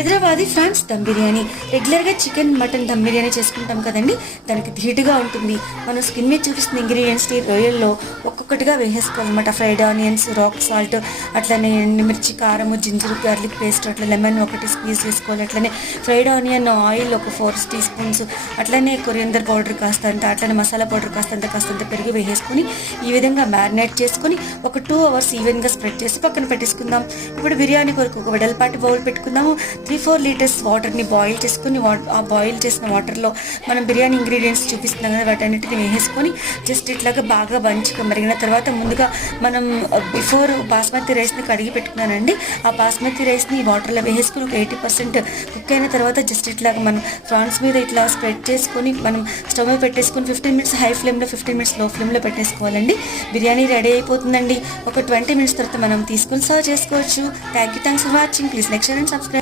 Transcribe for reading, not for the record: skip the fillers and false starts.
Hyderabadi France dum biryani. రెగ్యులర్గా chicken mutton dum biryani చేసుకుంటాం కదండి, దానికి ధీటుగా ఉంటుంది. మనం స్కిన్ మీద చూపిస్తున్న ఇంగ్రీడియంట్స్ని రొయ్యల్లో ఒక్కొక్కటిగా వేసేసుకోవాలన్నమాట. ఫ్రైడ్ ఆనియన్స్, రాక్ సాల్ట్, అట్లనే ఎండుమిర్చి, కారము, జింజర్ గార్లిక్ పేస్ట్, అట్లా లెమన్ ఒకటి స్క్వీజ్ వేసుకోవాలి. అట్లనే ఫ్రైడ్ ఆనియన్ ఆయిల్ ఒక 4 టీ స్పూన్స్, అట్లనే కొరియందర్ పౌడర్ కాస్తంత, అట్లనే మసాలా పౌడర్ కాస్తంత పెరుగు వేసేసుకొని ఈ విధంగా మ్యారినేట్ చేసుకొని ఒక 2 అవర్స్ ఈవెన్గా స్ప్రెడ్ చేసి పక్కన పెట్టేసుకుందాం. ఇప్పుడు బిర్యానీ కొరకు ఒక వెడల్పాటి బౌల్ పెట్టుకుందాము. 3-4 లీటర్స్ వాటర్ని బాయిల్ చేసుకుని ఆ బాయిల్ చేసిన వాటర్లో మనం బిర్యానీ ఇంగ్రీడియంట్స్ చూపిస్తున్నాం కదా, వాటన్నిటిని వేసేసుకొని జస్ట్ ఇట్లాగా బాగా మంచిగా మరిగిన తర్వాత ముందుగా మనం బిఫోర్ బాస్మతి రైస్ని కడిగి పెట్టుకున్నానండి. ఆ బాస్మతి రైస్ని వాటర్లో వేసేసుకుని ఒక 80% కుక్ అయిన తర్వాత జస్ట్ ఇట్లాగా మనం ఫ్రాన్స్ మీద ఇట్లా స్ప్రెడ్ చేసుకొని మనం స్టవ్ మీద పెట్టేసుకొని 15 మినిట్స్ హై ఫ్లేమ్లో, 15 మినిట్స్ లో ఫ్లేమ్లో పెట్టేసుకోవాలండి. బిర్యానీ రెడీ అయిపోతుందండి. ఒక 20 మినిట్స్ తర్వాత మనం తీసుకొని సర్వ్ చేసుకోవచ్చు. Thanks for watching. Please like, share and subscribe.